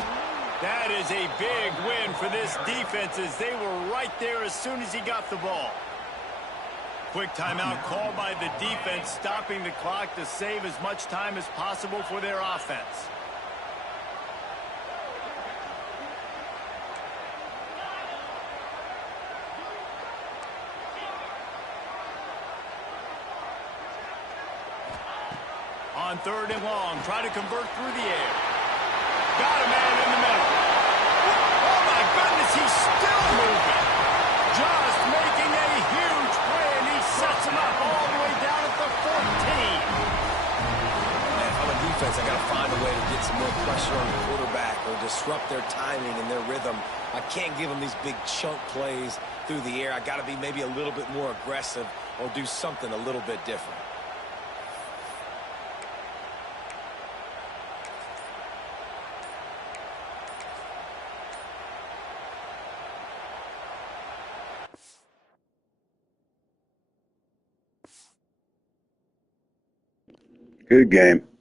That is a big win for this defense as they were right there as soon as he got the ball. Quick timeout called by the defense, stopping the clock to save as much time as possible for their offense. on 3rd and long. Try to convert through the air. Got a man in the middle. Oh, my goodness, he's still moving. Just making a huge play, and he sets him up all the way down at the 14. Man, if I'm a defense, I got to find a way to get some more pressure on the quarterback or disrupt their timing and their rhythm. I can't give them these big chunk plays through the air. I got to be maybe a little bit more aggressive or do something a little bit different. Good game.